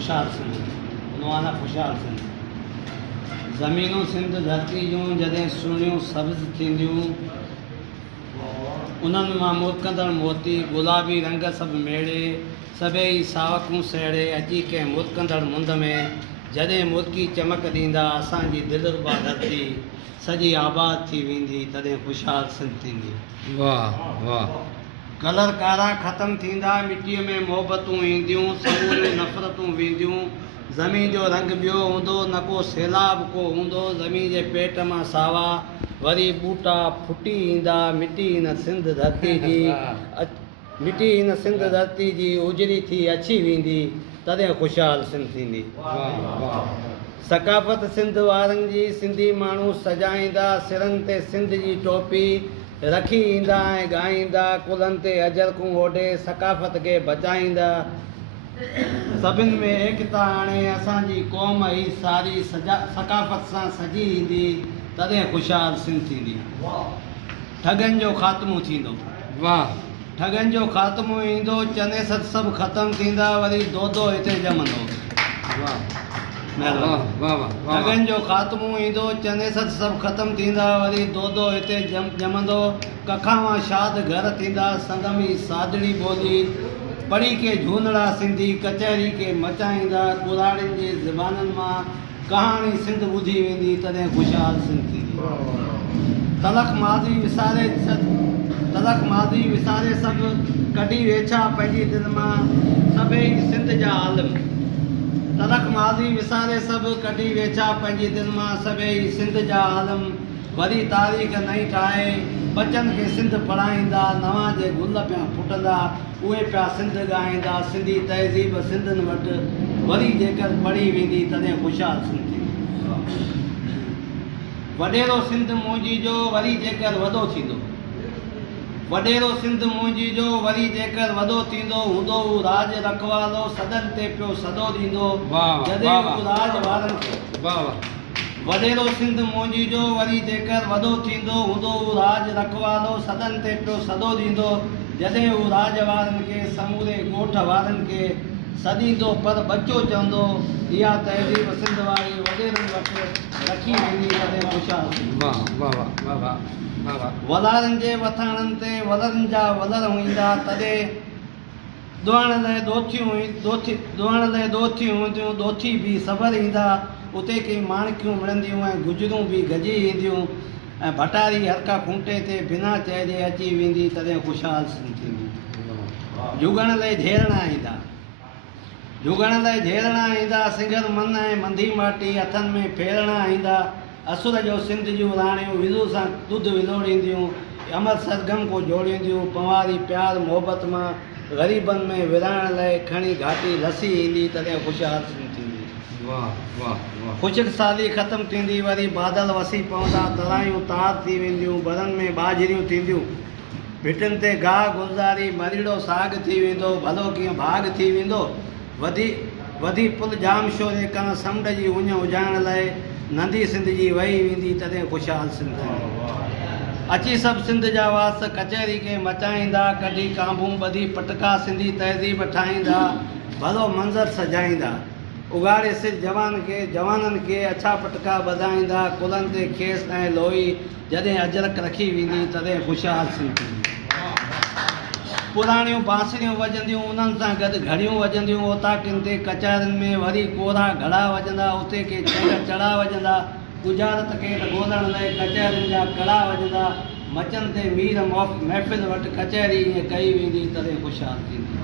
खुशहाल सिंध उनवाना खुशहाल सिंध ज़मीनूं सिंध धरती जूं जॾहिं सुहिणियूं सब्ज़ थींदियूं उन्हनि मां मुरकंदड़ मोती गुलाबी रंग सभु मेड़े सभई सावकूं सेड़े अची कंहिं मुरकंदड़ मुंद में जॾहिं मुर्की चमक ॾींदा असांजी दिलरुबा धरती सॼी आबाद थी वेंदी तॾहिं खुशहाल सिंध थींदी। वाह वाह। कलर कारा ख़तमु थींदा मिटीअ में मोहबतूं ईंदियूं समूरियूं नफ़रतूं वेंदियूं ज़मीन जो रंग ॿियो हूंदो न को सैलाब को हूंदो ज़मीन जे पेट मां सावा वरी ॿूटा फुटी ईंदा मिटी हिन सिंध धरती जी मिटी हिन सिंध धरती जी उजड़ी थी अची वेंदी तॾहिं खुशहाल सिंध थींदी। सकाफ़त सिंध वारनि जी सिंधी माण्हू सजाईंदा सिरनि ते सिंध जी टोपी रखी ईंदा ऐं ॻाईंदा कुलनि ते अजरकूं ओढे सकाफ़त खे बचाईंदा सभिनि में एकता आणे असांजी क़ौम ई सारी सकाफ़त सां सजी ईंदी तॾहिं खुशहाल सिंध थींदी। ठगनि जो ख़ात्मो थींदो। वाह। ठगनि जो ख़ात्मो ईंदो चने सत सभु ख़तमु थींदा वरी दो हिते ॼमंदो। वाह महिरबानी। वाह वाह। ठगनि जो ख़ात्मो ईंदो चने सत सभु ख़तमु थींदा वरी दो हिते ॼमंदो कखा मां शाद घर थींदा संदमी सादड़ी ॿोली पढ़ी के झूनड़ा सिंधी कचहरी के मचाईंदा कुराड़ियुनि जे ज़बाननि मां कहाणी सिंध ॿुधी वेंदी तॾहिं खुशहाल सिंध थींदी। तलख माज़ी विसारे सभु कढी वेछा पंहिंजी दिलि मां सभई सिंध जा आलिम तलख माज़ी विसारे सभु कढी वेछा पंहिंजी दिलि मां सभई सिंध जा आलिम वरी तारीख़ नई ठाहे बचनि खे सिंध पढ़ाईंदा नवां जे गुल पिया फुटंदा उहे पिया सिंध ॻाईंदा सिंधी तहज़ीब सिंधनि वटि वरी जेकर पढ़ी वेंदी तॾहिं खुशहाल सिंध थींदी। वॾेरो सिंध मुंहिंजी जो वरी जेकर वॾो थींदो वॾेरो सिंध मुंहिंजी जो वरी जेकर वॾो थींदो हूंदो हू राज रखवालो सदन ते पियो सदो ॾींदो जॾहिं हू राज वारनि खे वॾेरो सिंध मुंहिंजी जो वरी जेकर वॾो थींदो हूंदो हू राज रखवालो सदन ते पियो सदो ॾींदो जॾहिं हू राज वारनि खे समूरे ॻोठ वारनि खे सॾींदो पर बचो चवंदो इहा तहज़ीब सिंध वारी वॾेरनि वटि रखी वेंदी तॾहिं खुशहाल। वलारनि जे वथाणनि ते वलरनि जा वलर हूंदा तॾहिं दुआण लाइ ॾोथियूं हूंदियूं ॾोथी बि सबर ईंदा उते कंहिं माणिकियूं मिलंदियूं ऐं गुजरूं बि गजी ईंदियूं ऐं भटारी हरका खूंटे ते बिना चहिरे अची वेंदी तॾहिं खुशहाल सिंध थींदी। जुगण लाइ झेरणा ईंदा सिंगर मन ऐं मंधी माटी हथनि में फेरणा ईंदा असुर जो सिंध जूं राणियूं विज़ू सां ॾुध विलोड़ींदियूं अमर सरगम को जोड़ींदियूं पवारी प्यार मोहबत मां ग़रीबनि में विराइण लाइ खणी घाटी लसी ईंदी तॾहिं खुशहाल सिंध थींदी। खुशक साली ख़तमु थींदी वरी बादल वसी पवंदा तरायूं तार थी वेंदियूं बरनि में ॿाझरियूं थींदियूं भिटियुनि ते गाह गुलज़ारी मरीड़ो साग थी वेंदो भलो कीअं भाग थी वेंदो वधी पुल जाम शोरे खां समुंड जी उञ उजाइण लाइ नंढी सिंध जी वही वेंदी तॾहिं खुशहाल सिंध थींदी। अची सभु सिंध जा वास कचहरी खे मचाईंदा कढी कांबूं ॿधी पटका सिंधी तहज़ीब ठाहींदा भलो मंज़र सजाईंदा उगाड़े सिर जवाननि खे अछा पटका ॿधाईंदा कुलनि ते खेस ऐं लोही जॾहिं अजरक रखी वेंदी तॾहिं खुशहाल सिंध थींदी। पुराणियूं बांसुरियूं वॼंदियूं उन्हनि सां गॾु घड़ियूं वॼंदियूं ओताकियुनि ते कचहरियुनि में वरी कोरा घड़ा वॼंदा उते के चड़ा वॼंदा गुजारत खे ॻोल्हण लाइ कचहरियुनि जा कड़ा वॼंदा मचनि ते मीर महफ़िल वटि कचहरी ईअं कई वेंदी तॾहिं खुशहाल थींदी।